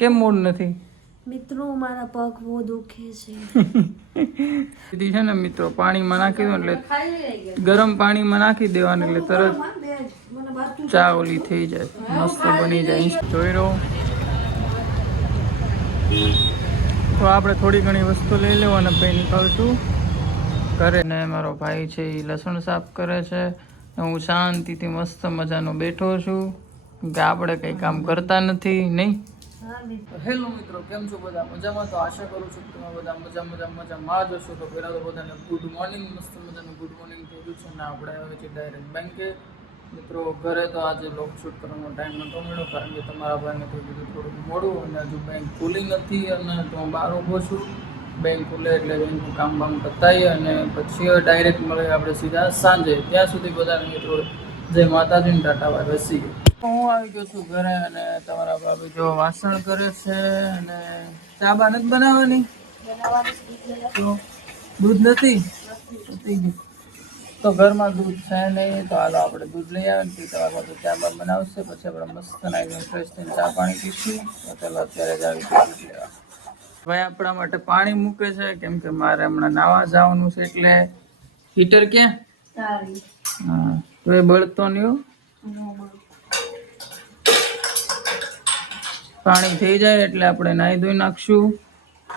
કેમ મૂડ નથી? મિત્રો મારા પગ બહુ દુખે છે. દીદી છે ને મિત્રો પાણીમાં નાખી દો એટલે ગરમ પાણીમાં નાખી દેવાનું એટલે તરત ચા ઓલી થઈ જાય, મસ્ત બની જાય. જોઈ રહો તો આપણે થોડી ઘણી વસ્તુ લઈ લેવું અને પછી નીકળશું ઘરે. ને મારો ભાઈ છે એ લસણ સાફ કરે છે, હું શાંતિથી મસ્ત મજાનો બેઠો છું કે આપણે કંઈ કામ કરતા નથી નહીં. હેલો મિત્રો, કેમ છો બધા? મજામાં? તો આશા કરું છું કે તમે બધા મજામાં જ હશો. તો પહેલાં તો બધાને ગુડ મોર્નિંગ, મસ્ત મજાનું ગુડ મોર્નિંગ થઈ ગયું છે. અને આપણે આવે છે ડાયરેક્ટ બેંકે. મિત્રો ઘરે તો આજે લોક શૂટ કરવાનો ટાઈમ નહોતો મળ્યો, કારણ કે તમારા ભાઈને થઈ ગયું થોડુંક મોડું અને હજુ બેંક ખુલી નથી. અને તો હું બહાર ઊભો છું. બેંક ખુલે એટલે બેંકનું કામ બામ પતાવીએ અને પછી ડાયરેક્ટ મળે આપણે સીધા સાંજે. ત્યાં સુધી બધાને મિત્રો જય માતાજીને ટાટા બાય બેસી. હું આવી ગયો છું ઘરે અને તમારા ભાભી જો વાસણ કરે છે અને ચા બા નથી બનાવવાની. તો દૂધ નથી તો ઘરમાં દૂધ છે નહીં, તો હાલો આપણે દૂધ લઈ આવે ને તમારા ભાભી ચા બા બનાવશે. પછી આપણે મસ્ત નાઈને ફ્રેશ થઈને ચા પાણી પીશું. તો ચાલો અત્યારે જ આવી દૂધ લેવા. ભાઈ આપણા માટે પાણી મૂકે છે કેમ કે મારે હમણાં નાવા જવાનું છે. એટલે હીટર ક્યાં? હા, તો એ બળતો નહીં. પાણી થઈ જાય એટલે આપણે નાહી ધોઈ નાખશું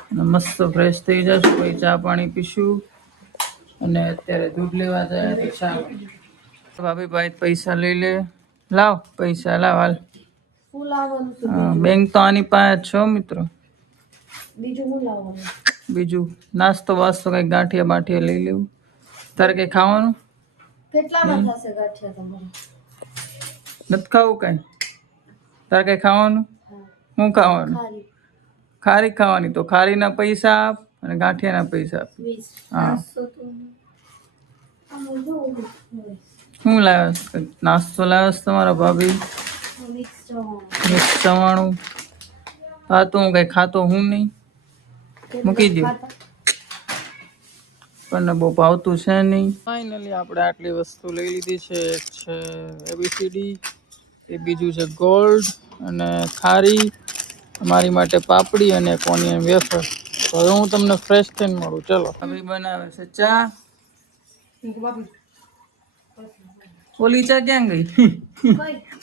અને મસ્ત ફ્રેશ થઈ જશું. પછી ચા પાણી પીશું અને અત્યારે દૂધ લેવા જાય તો ચા. ભાભી ભાઈ પૈસા લઈ લે. લાવ પૈસા લાવ હાલ. બેંક તો આની પાસે જ છો મિત્રો. બીજું નાસ્તો વાસ્તો કઈ ગાંઠિયા બાંઠિયા લઈ લેવું. તારે કઈ ખાવાનું? કેટલામાં થશે ગાંઠિયા તમારે? નથી ખાવું કઈ? તારે કઈ ખાવાનું? શું ખાવાનું? ખારી ખાવાની. તો ખારીના પૈસા આપ અને ગાંઠિયાના પૈસા આપ. હા, શું લાવ્યો? નાસ્તો લાવ્યો તમારા ભાભી? મિક્સ ચવાણું. હા, તો હું કઈ ખાતો હું નહીં. મૂકી દઉં પણ બહુ ભાવતું છે નહીં. ફાઇનલી આપણે આટલી વસ્તુ લઈ લીધી છે. એક છે એબીસીડી, એ બીજું છે ગોલ્ડ અને ખારી, અમારી માટે પાપડી અને કોનિયન વેફર. તો હવે હું તમને ફ્રેશ થઈને મળું. ચલો. અભી બનાવે છે ચા. ઓલી ચા ક્યાં ગઈ?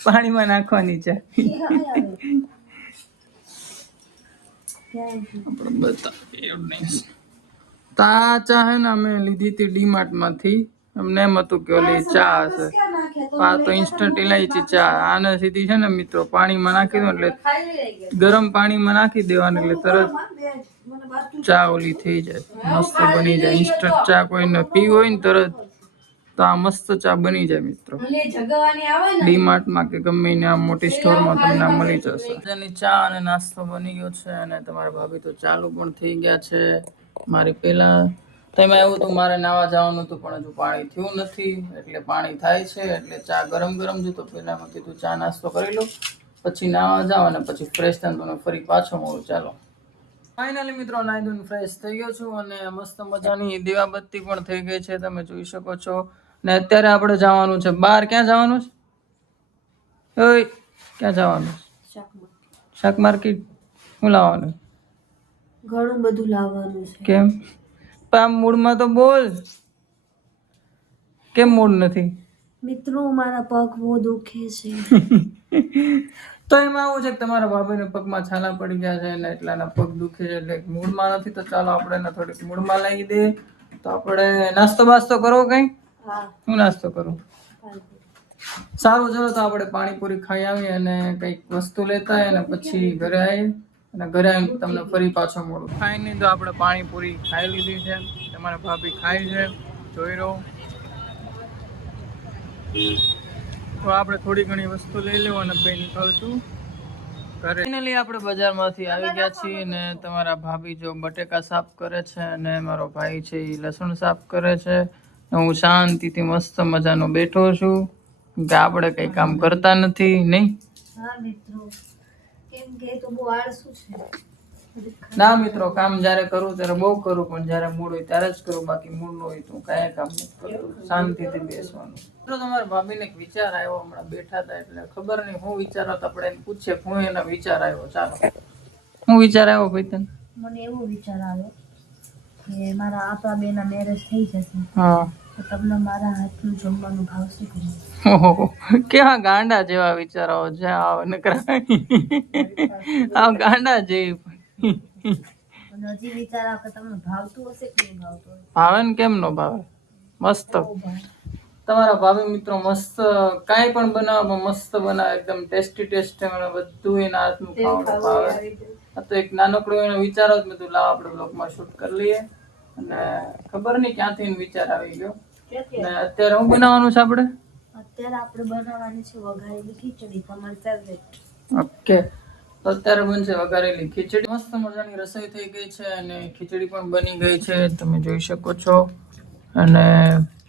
પાણીમાં નાખવાની ચા. આપણે બતાવીએ નહીં. તા ચા હે ને અમે લીધી હતી ડીમાર્ટ માંથી. અમને એમ હતું કે ઓલી ચા હશે. આ તો ઇન્સ્ટન્ટ ઇલાયચી ચા. આને સીધી છે ને મિત્રો પાણીમાં નાખી દો એટલે ગરમ પાણીમાં નાખી દેવાનું એટલે તરત ચા ઓલી થઈ જાય, મસ્ત બની જાય. ઇન્સ્ટન્ટ ચા કોઈને પીવી હોય ને તરત તો આ મસ્ત ચા બની જાય મિત્રો. ડીમાર્ટમાં કે ગમે ને આ મોટી સ્ટોરમાં તમને મળી જશે. એની ચા અને નાસ્તો બની ગયો છે અને તમારા ભાભી તો ચાલુ પણ થઈ ગયા છે. મારી પહેલા તેમાં એવું હતું મારે નાવા જવાનું હતું પણ હજુ પાણી થયું નથી. એટલે પાણી થાય છે એટલે ચા ગરમ ગરમ છે. તો પહેલા મેં કીધું ચા નાસ્તો કરી લો પછી નાવા જાવ અને પછી ફ્રેશ થઈને તમને ફરી પાછો મળું. ચાલો. ફાઇનલી મિત્રો નાઈ ધોઈને ફ્રેશ થઈ ગયો છું અને મસ્ત મજાની દીવાબત્તી પણ થઈ ગઈ છે, તમે જોઈ શકો છો. ને અત્યારે આપણે જવાનું છે બહાર. ક્યાં જવાનું છે? ઓય ક્યાં જવાનું? શાક માર્કેટ. શું લાવવાનું? ઘણું બધું લાવવાનું છે. કેમ? પામ મૂડમાં તો બોલ. કેમ મૂડ નથી? મિત્રો મારા પગ બહુ દુખે છે. તો એમાં આવું છે કે તમારા ભાભીને પગમાં છાલા પડી ગયા છે અને એટલાના પગ દુખે છે એટલે મૂડમાં નથી. તો ચાલો આપણે એને થોડીક મૂડમાં લઈ દે. તો આપણે નાસ્તો બાસ્તો કરવો કઈ? શું નાસ્તો કરું? સારું ચલો તો આપણે પાણીપુરી ખાઈ આવીએ અને કંઈક વસ્તુ લેતા અને પછી ઘરે આવીએ અને ઘરે આવીને તમને ફરી પાછો મળું. ખાઈ નહીં તો આપણે પાણીપુરી ખાઈ લીધી છે. તમારા ભાભી ખાઈ છે, જોઈ રહો. તો આપણે થોડી ઘણી વસ્તુ લઈ લેવું અને પછી નીકળશું ઘરે. ફાઇનલી આપણે બજારમાંથી આવી ગયા છીએ અને તમારા ભાભી જો બટેકા સાફ કરે છે અને મારો ભાઈ છે એ લસણ સાફ કરે છે. હું શાંતિથી મસ્ત મજાનો બેઠો છું કે આપણે કંઈ કામ કરતા નથી નહીં. ના મિત્રો, કામ જ્યારે કરું ત્યારે બહુ કરું પણ જ્યારે મૂડ હોય ત્યારે જ કરું. બાકી મૂડ ન હોય તો કાંઈ કામ નથી કરતું. શાંતિથી બેસવાનું. તમારા ભાભીને એક વિચાર આવ્યો. હમણાં બેઠા હતા એટલે ખબર નહીં હું વિચારો તો આપણે એને પૂછીએ હું એનો વિચાર આવ્યો. ચાલો. હું વિચાર આવ્યો ભાઈ તને? મને એવો વિચાર આવ્યો કે મારા આપણા બેના મેરેજ થઈ જશે હા. તો તમને મારા હાથનું જમવાનું ભાવશે કે નહીં? ઓહો, કેવા ગાંડા જેવા વિચારો છે આ નકરા. આ ગાંડા જેવી. મને હજી વિચાર આવે કે તમને ભાવતું હશે કે નહીં ભાવતું હોય. ભાવે ને કેમ નો ભાવે? મસ્ત. બહુ ભાવે. તમારા ભાભી મિત્રો મસ્ત કાંઈ પણ બનાવો મસ્ત બનાવે, એકદમ ટેસ્ટી મને બધું એના હાથનું ખાવાનું ભાવે. આ તો એક નાનકડો એનો વિચાર જ મેં કીધું લાવ આપણે બ્લોગમાં શૂટ કરી લઈએ, અને ખબર નહીં ક્યાંથી એનો વિચાર આવી ગયો. અને અત્યારે હું બનાવવાનું છે આપણે? અત્યારે આપણે બનાવવાની છે વઘારેલી ખીચડી, તમારી ફેવરેટ. ઓકે, તો અત્યારે બનશે વઘારેલી ખીચડી. મસ્ત મજાની રસોઈ થઈ ગઈ છે અને ખીચડી પણ બની ગઈ છે, તમે જોઈ શકો છો. અને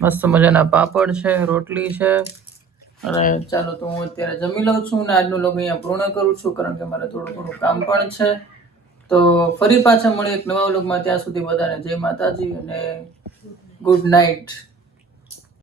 મસ્ત મજાના પાપડ છે, રોટલી છે. અને ચાલો તો હું અત્યારે જમી લઉં છું ને આજનું લોગ અહીંયા પૂર્ણ કરું છું, કારણ કે મારે થોડું ઘણું કામ પણ છે. તો ફરી પાછા મળીએ એક નવા વ્લોગમાં. ત્યાં સુધી બધાને જય માતાજી અને ગુડ નાઇટ.